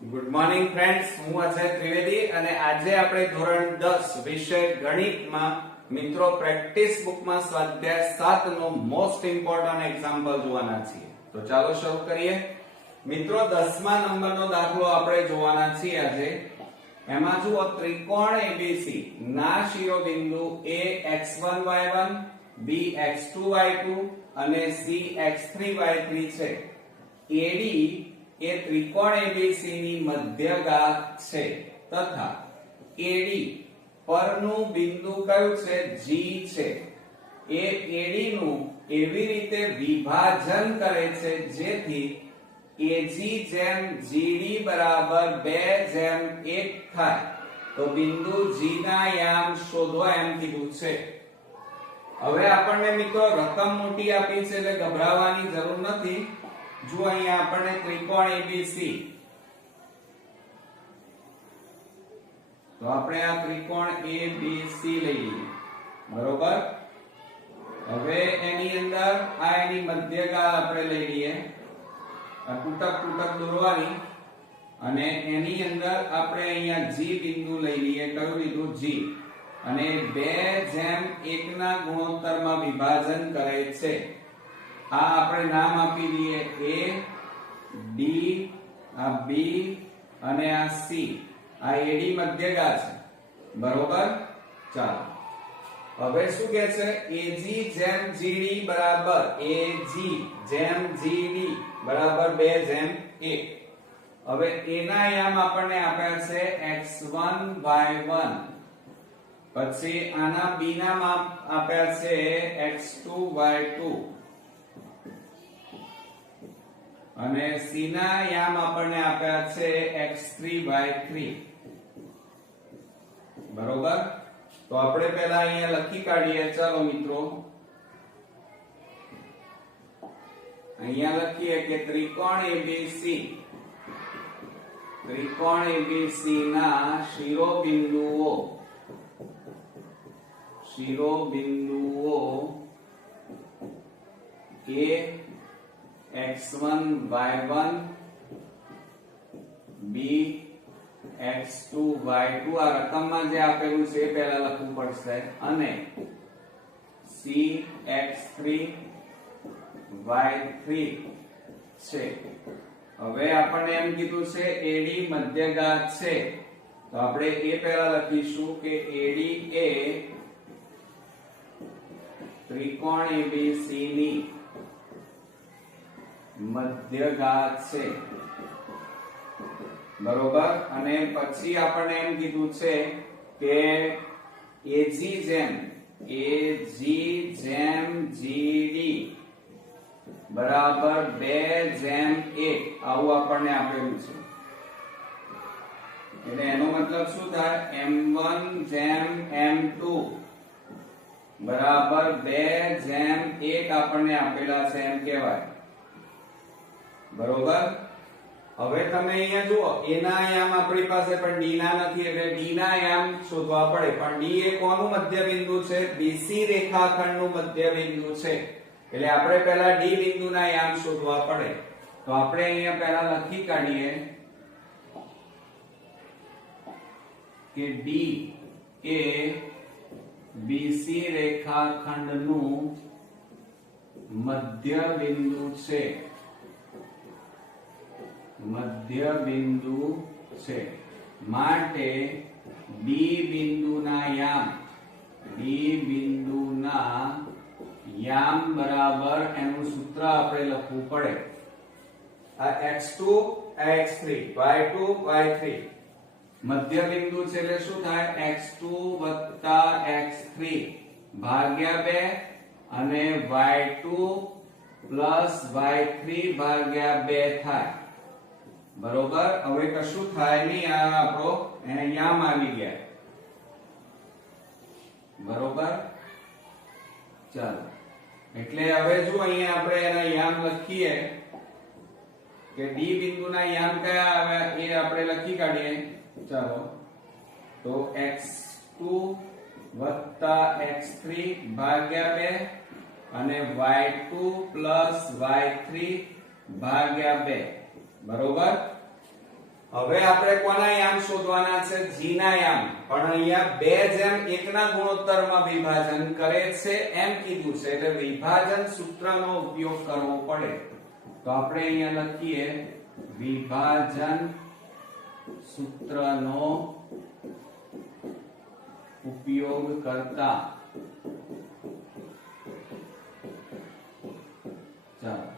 Good morning friends, હું અજય ત્રિવેદી અને આજે આપણે ધોરણ 10 વિષય ગણિતમાં મિત્રો પ્રેક્ટિસ બુકમાં સ્વાધ્યાય 7 નો મોસ્ટ ઇમ્પોર્ટન્ટ એક્ઝામ્પલ જોવાના છીએ. તો ચાલો શરૂ કરીએ. મિત્રો 10મા નંબરનો દાખલો આપણે જોવાના છીએ આજે. એમાં જુઓ, ત્રિકોણ ABC ના શિરોબિંદુ A x1 y1, B x2 y2 અને C x3 y3 છે. AD એ ત્રિકોણ ABC ની મધ્યગાત છે તથા AD પરનું બિંદુ કયું છે? G છે. એ AD નું એવી રીતે વિભાજન કરે છે જેથી AG જેમ GD બરાબર 2:1 થાય. તો બિંદુ G ના યામ શોધો એમ કીધું છે. હવે આપણને મિત્રો રકમ મોટી આપી છે એટલે ગભરાવાની જરૂર નથી. જો અહીંયા આપણને ત્રિકોણ ABC, તો આપણે આ ત્રિકોણ ABC લઈએ, બરોબર. હવે એની અંદર આ એની મધ્યગાત આપણે લઈ લઈએ, આ તૂટક દોરવાની, અને એની અંદર આપણે અહીંયા G બિંદુ લઈ લઈએ. કયું લીધું? G. અને 2:1 ના ગુણોત્તરમાં વિભાજન કરે છે. આ આપણે નામ આપી દઈએ A, D, આ B અને આ C. આ AD મધ્યગાત છે, બરોબર. ચાલો હવે શું કહે છે? AG જેમ GD બરાબર AG જેમ GD બરાબર 2:1. હવે A ના યામ આપણને આપ્યા છે x1 y1, પછી આના B ના માપ આપ્યા છે x2 y2 અને C ના યામ આપણને આપ્યા છે x3 y3, બરોબર. તો આપણે પહેલા અહીંયા લખી કાઢીએ. ચાલો મિત્રો, અહીંયા લખીએ કે ત્રિકોણ ABC ના શિરોબિંદુઓ A x1 y1, B x2 y2, આ રકમમાં જે આપેલું છે એ પહેલા લખવું પડશે, અને C x3 y3 છે. હવે આપણને એમ કીધું છે AD મધ્યગાત છે, તો આપણે એ પહેલા લખીશું કે AD એ ત્રિકોણ ABC ની મધ્યગાત છે, બરોબર. અને પછી આપણને એમ કીધું છે કે AG જેમ GD બરાબર 2:1, આવું આપણને આપેલું છે. એટલે એનો મતલબ શું થાય? M1 જેમ M2 બરાબર 2:1 આપણને આપેલા છે એમ કહેવાય, બરોબર. હવે તમે અહીંયા જુઓ, A ના યામ આપણી પાસે પણ D ના નથી, એટલે D ના યામ શોધવા પડે. પણ D એ કોનું મધ્યબિંદુ છે? BC રેખાખંડનું મધ્યબિંદુ છે. એટલે આપણે પહેલા D બિંદુના યામ શોધવા પડે. તો આપણે અહીંયા પહેલા લખી કાઢીએ કે D એ BC રેખાખંડનું મધ્યબિંદુ છે, માટે D બિંદુના યામ બરાબર એનું સૂત્ર આપણે લખવું પડે. આ x2 આ x3 y2 y3 મધ્યબિંદુ છે એટલે શું થાય? x2 x3 ભાગ્યા 2 અને y2 y3 ભાગ્યા 2 થાય, બરોબર. હવે કશું થાય નહીં, આ આપણો યામ આવી ગયા, બરોબર. ચાલો, એટલે હવે જો અહીંયા આપણે એના યામ લખીએ કે D બિંદુના યામ કયા આવ્યા એ આપણે લખી કાઢીએ. ચાલો, તો x2 x3 ભાગ્યા 2 અને y2 y3 ભાગ્યા 2, બરોબર. હવે આપણે કોના યામ શોધવાના છે? g ના યામ. પણ અહીંયા 2:1 ના ગુણોત્તરમાં વિભાજન કરે છે એમ કીધું છે, એટલે વિભાજન સૂત્રનો ઉપયોગ કરવો પડે. તો આપણે અહીંયા લખીએ વિભાજન સૂત્રનો ઉપયોગ કરતા. ચાલો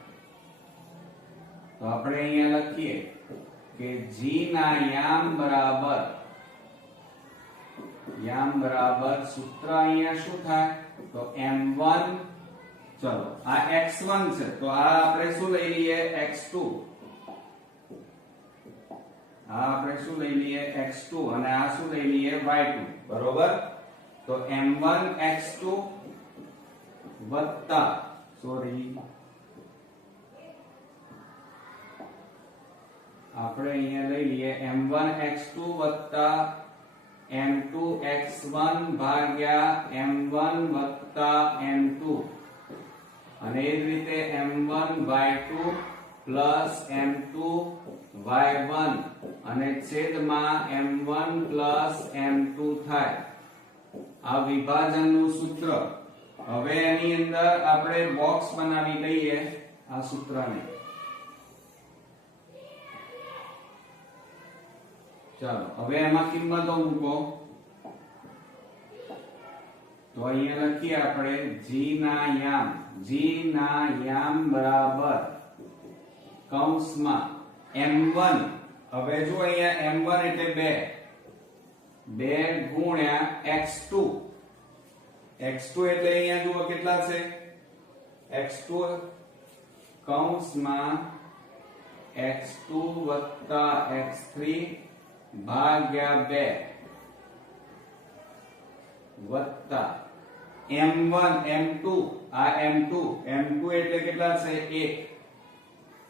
તો આપણે અહીંયા લખીએ કે g ના યામ બરાબર સૂત્ર અહીંયા શું થાય? તો m1. ચલો આ x1 છે તો આ આપણે શું લઈ લઈએ? x2. આ આપણે શું લઈ લઈએ? x2 અને આ શું લઈ લઈએ? y2. બરોબર. તો m1 x2 વત્તા આપણે અહીંયા લઈ લઈએ m1 x2 વત્તા m2 x1 ભાગ્યા m1 વત્તા m2 અને એ જ રીતે m1 y2 plus m2 y1 અને છેદમાં m1 પ્લસ m2 થાય. આ વિભાજનનું સૂત્ર. હવે એની અંદર આપણે બોક્સ બનાવી લઈએ આ સૂત્રને. ચાલો હવે એમાં કિંમતો મૂકો. તો અહીંયા લખીએ આપણે g ના યામ બરાબર કૌંસમાં m1. હવે જો અહીંયા m1 એટલે 2 ગુણ્યા x2. x2 એટલે અહીંયા જુઓ કેટલા છે? x2 કૌંસમાં x2 વત્તા x3 ભાગ્યા 2 વત્તા m1 m2. આ m2 એટલે કેટલા છે?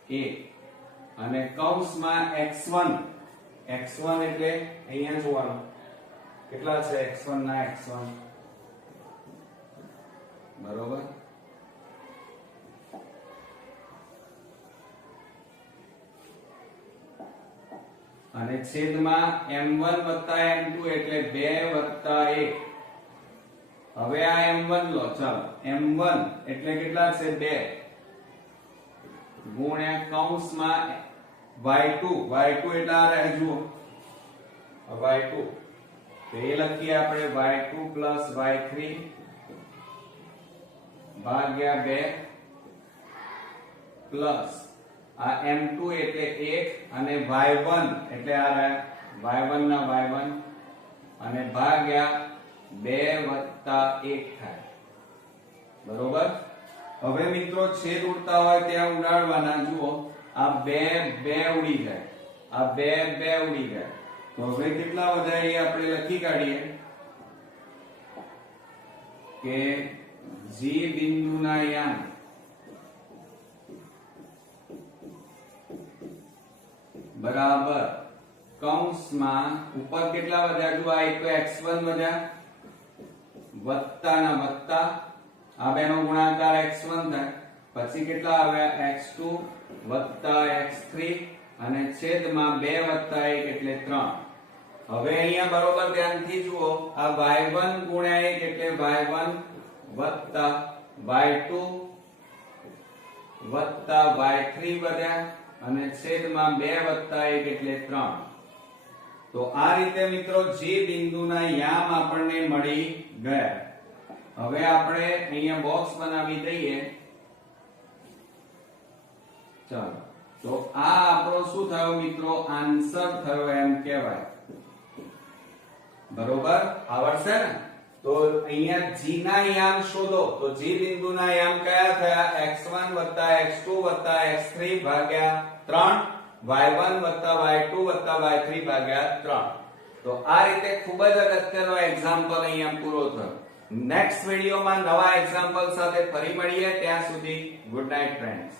1 અને કૌંસમાં x1 એટલે અહીંયા જોવાનું કેટલા છે? x1 ના x1. બરોબર. અને છેદમાં m1 વત્તા m2 એટલે 2 વત્તા 1. હવે આ m1 લો. ચાલો m1 એટલે કેટલા છે? 2 ગુણ્યા કૌંસમાં y2 એટલે આ રહે જુઓ y2. તો એ લખીએ આપણે y2 પ્લસ y3 ભાગ્યા 2 પ્લસ આ m2 એટલે 1 અને y1 એટલે આ y1 ના y1 અને ભાગ્યા 2 વત્તા 1 થાય. બરોબર. હવે મિત્રો છેદ ઉડતા હોય ત્યાં ઉડાડવાના. જુઓ આ 2 ઉડી જાય, આ 2 ઉડી જાય. તો હવે કેટલા વધ્યા એ આપણે લખી કાઢીએ કે g બિંદુના યામ બરાબર કૌંસમાં ઉપર કેટલા વધ્યા? જો આ એક તો x1 વધ્યા વત્તા ના વત્તા આ બેનો ગુણાકાર x1 થાય. પછી કેટલા આવ્યા? x2 વત્તા x3 અને છેદમાં 2 વત્તા 1 એટલે 3. હવે અહીંયા બરોબર ધ્યાનથી જુઓ આ y1 ગુણ્યા 1 એટલે y1 વત્તા y2 વત્તા y3 વધ્યા અને છેદમાં 2 વત્તા 1 એટલે 3. તો આ રીતે મિત્રો g બિંદુના યામ આપણને મળી ગયા. હવે આપણે અહીંયા બોક્સ બનાવી દઈએ. ચાલો તો આ આપણો શું થયો મિત્રો? આન્સર થયો એમ કહેવાય. બરોબર. આવડશે ને? તો અહીંયા g ના યામ શોધો. તો g બિંદુના યામ કયા થયા? x1 x2 x3 ભાગ્યા 3 y1 y2 y3 ભાગ્યા 3. તો આ રીતે ખૂબ જ અગત્યનો એક્ઝામ્પલ અહીંયા પૂરો થયો. નેક્સ્ટ વિડિયોમાં નવા એક્ઝામ્પલ સાથે ફરી મળીએ. ત્યાં સુધી ગુડ નાઇટ ફ્રેન્ડ્સ.